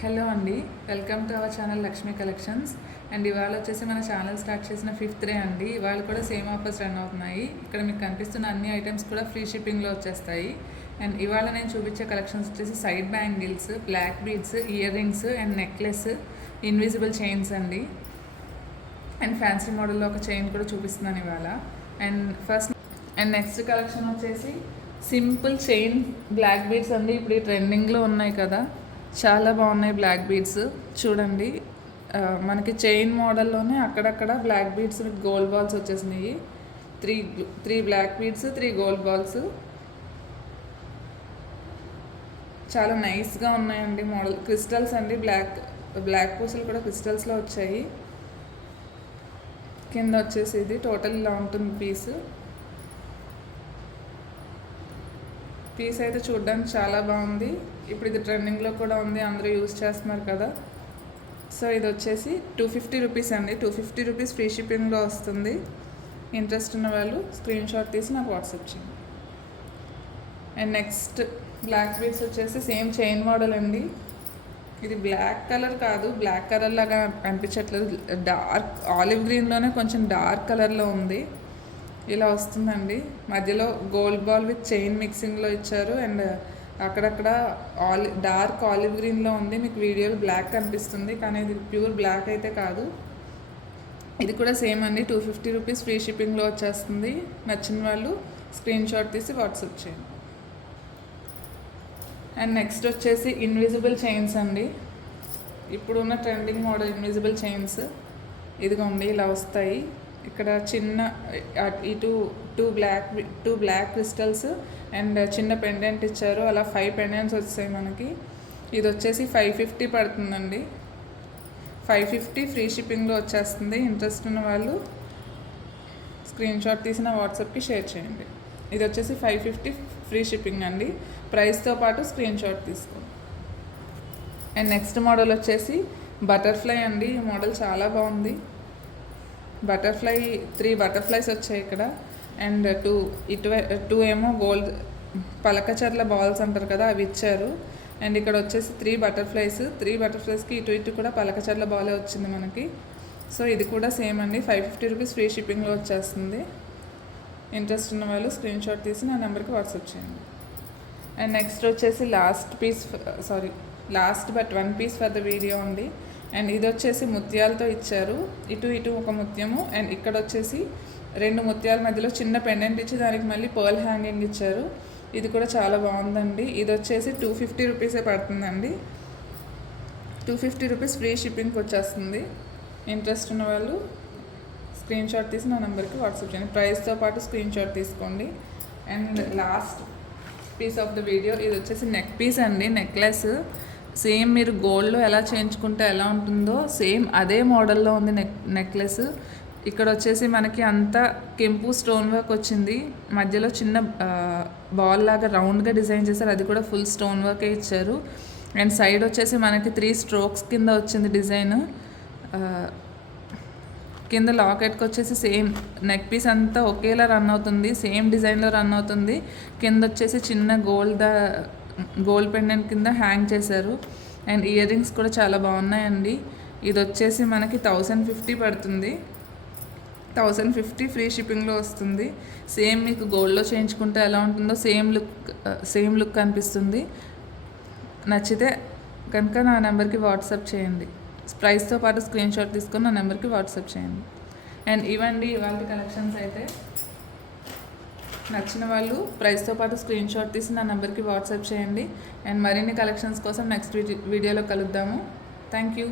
Hello అండి, welcome to our channel Lakshmi collections. And ఇవాళ వచ్చేసి మన ఛానల్ స్టార్ట్ చేసిన 5th డే అండి. ఇవాళ కూడా సేమ్ ఆఫర్స్ రన్ అవుతున్నాయి. ఇక్కడ మీకు కనిపిస్తున్న అన్ని ఐటమ్స్ కూడా ఫ్రీ షిప్పింగ్లో వచ్చేస్తాయి. అండ్ ఇవాళ నేను చూపించే కలెక్షన్స్ వచ్చేసి side bangles, black beads, ear rings and necklace, invisible chains అండి. అండ్ ఫ్యాన్సీ మోడల్లో ఒక చైన్ కూడా చూపిస్తున్నాను ఇవాళ. అండ్ నెక్స్ట్ కలెక్షన్ వచ్చేసి సింపుల్ చైన్ బ్లాక్ బీడ్స్ అండి. ఇప్పుడు ఈ ట్రెండింగ్లో ఉన్నాయి కదా, చాలా బాగున్నాయి బ్లాక్ బీడ్స్. చూడండి, మనకి చైన్ మోడల్లోనే అక్కడక్కడ black beads with gold balls వచ్చేసినాయి. Three black beads, 3 gold balls. చాలా నైస్గా ఉన్నాయండి మోడల్. క్రిస్టల్స్ అండి, బ్లాక్ పూసలు కూడా క్రిస్టల్స్లో వచ్చాయి. కింద వచ్చేసి ఇది టోటల్ ఇలా ఉంటుంది పీస్ అయితే చూడడానికి చాలా బాగుంది. ఇప్పుడు ఇది ట్రెండింగ్లో కూడా ఉంది, అందరూ యూజ్ చేస్తున్నారు కదా. సో ఇది వచ్చేసి 250 రూపీస్ అండి. 250 రూపీస్ ఫ్రీ షిప్పింగ్లో వస్తుంది. ఇంట్రెస్ట్ ఉన్న వాళ్ళు స్క్రీన్ షాట్ తీసి నాకు వాట్సాప్ చేయండి. అండ్ నెక్స్ట్ బ్లాక్ బీడ్స్ వచ్చేసి సేమ్ చైన్ మోడల్ అండి. ఇది బ్లాక్ కలర్ కాదు, బ్లాక్ కలర్ లాగా అనిపించట్లేదు. డార్క్ ఆలివ్ గ్రీన్లోనే కొంచెం డార్క్ కలర్లో ఉంది. ఇలా వస్తుందండి. మధ్యలో గోల్డ్ బాల్ విత్ చైన్ మిక్సింగ్లో ఇచ్చారు. అండ్ అక్కడక్కడ డార్క్ ఆలివ్ గ్రీన్లో ఉంది. మీకు వీడియోలో బ్లాక్ కనిపిస్తుంది, కానీ ఇది ప్యూర్ బ్లాక్ అయితే కాదు. ఇది కూడా సేమ్ అండి, 250 రూపీస్ ఫ్రీ షిప్పింగ్లో వచ్చేస్తుంది. నచ్చిన వాళ్ళు స్క్రీన్ షాట్ తీసి వాట్సాప్ చేయండి. అండ్ నెక్స్ట్ వచ్చేసి ఇన్విజిబుల్ చైన్స్ అండి. ఇప్పుడున్న ట్రెండింగ్ మోడల్ ఇన్విజిబుల్ చైన్స్. ఇదిగోండి, ఇలా వస్తాయి. ఇక్కడ చిన్న ఇటు టూ బ్లాక్ క్రిస్టల్స్ అండ్ చిన్న పెండెంట్ ఇచ్చారు. అలా 5 పెండెంట్స్ వచ్చాయి మనకి. ఇది వచ్చేసి 550 పడుతుందండి. 550 ఫ్రీ షిప్పింగ్లో వచ్చేస్తుంది. ఇంట్రెస్ట్ ఉన్న వాళ్ళు స్క్రీన్ షాట్ తీసిన వాట్సాప్కి షేర్ చేయండి. ఇది వచ్చేసి 550 ఫ్రీ షిప్పింగ్ అండి. ప్రైస్తో పాటు స్క్రీన్ షాట్ తీసుకోండి. అండ్ నెక్స్ట్ మోడల్ వచ్చేసి బటర్ఫ్లై అండి. ఈ మోడల్ చాలా బాగుంది. బటర్ఫ్లై 3 బటర్ఫ్లైస్ వచ్చాయి ఇక్కడ. అండ్ 2 ఏమో గోల్డ్ పలకచర్ల బాల్స్ అంటారు కదా, అవి ఇచ్చారు. అండ్ ఇక్కడ వచ్చేసి 3 బటర్ఫ్లైస్కి ఇటు కూడా పలకచర్ల బాలే వచ్చింది మనకి. సో ఇది కూడా సేమ్ అండి, 550 రూపీస్ ఫ్రీ షిప్పింగ్లో వచ్చేస్తుంది. ఇంట్రెస్ట్ ఉన్న వాళ్ళు స్క్రీన్ షాట్ తీసి నా నెంబర్కి వాట్సాప్ చేయండి. అండ్ నెక్స్ట్ వచ్చేసి last but 1 piece for the video అండి. అండ్ ఇది వచ్చేసి ముత్యాలతో ఇచ్చారు. ఇటు ఒక ముత్యము, అండ్ ఇక్కడ వచ్చేసి 2 ముత్యాల మధ్యలో చిన్న పెండెంట్ ఇచ్చి దానికి మళ్ళీ పర్ల్ హ్యాంగింగ్ ఇచ్చారు. ఇది కూడా చాలా బాగుందండి. ఇది వచ్చేసి 250 రూపీసే పడుతుందండి. 250 రూపీస్ ఫ్రీ షిప్పింగ్కి వచ్చేస్తుంది. ఇంట్రెస్ట్ ఉన్న వాళ్ళు స్క్రీన్ షాట్ తీసి నా నెంబర్కి వాట్సాప్ చేయండి. ప్రైస్తో పాటు స్క్రీన్ షాట్ తీసుకోండి. And last piece of the video, ఇది వచ్చేసి నెక్ పీస్ అండి, నెక్లెస్. సేమ్ మీరు గోల్డ్లో ఎలా చేయించుకుంటే ఎలా ఉంటుందో సేమ్ అదే మోడల్లో ఉంది నెక్లెస్. ఇక్కడ వచ్చేసి మనకి అంతా కెంపు స్టోన్ వర్క్ వచ్చింది. మధ్యలో చిన్న బాల్ లాగా రౌండ్గా డిజైన్ చేశారు, అది కూడా ఫుల్ స్టోన్ వర్కే ఇచ్చారు. అండ్ సైడ్ వచ్చేసి మనకి 3 స్ట్రోక్స్ కింద వచ్చింది డిజైన్. కింద లాకెట్కి వచ్చేసి సేమ్ నెక్ పీస్ అంతా ఒకేలా రన్ అవుతుంది, సేమ్ డిజైన్లో రన్ అవుతుంది. కింద వచ్చేసి చిన్న గోల్డ్ పెండెంట్ కింద హ్యాంగ్ చేశారు. అండ్ ఇయర్ రింగ్స్ కూడా చాలా బాగున్నాయండి. ఇది వచ్చేసి మనకి 1050 పడుతుంది. 1050 ఫ్రీ షిప్పింగ్లో వస్తుంది. సేమ్ మీకు గోల్డ్లో చేయించుకుంటే ఎలా ఉంటుందో సేమ్ లుక్ అనిపిస్తుంది. నచ్చితే కనుక నా నెంబర్కి వాట్సాప్ చేయండి. ప్రైస్తో పాటు స్క్రీన్ షాట్ తీసుకొని నా నెంబర్కి వాట్సాప్ చేయండి. అండ్ ఇవ్వండి ఇవాళ కలెక్షన్స్ అయితే. నచ్చిన వాళ్ళు ప్రైస్తో పాటు స్క్రీన్ షాట్ తీసి నా నెంబర్కి వాట్సాప్ చేయండి. అండ్ మరిన్ని కలెక్షన్స్ కోసం నెక్స్ట్ వీడియోలో కలుద్దాము. Thank you.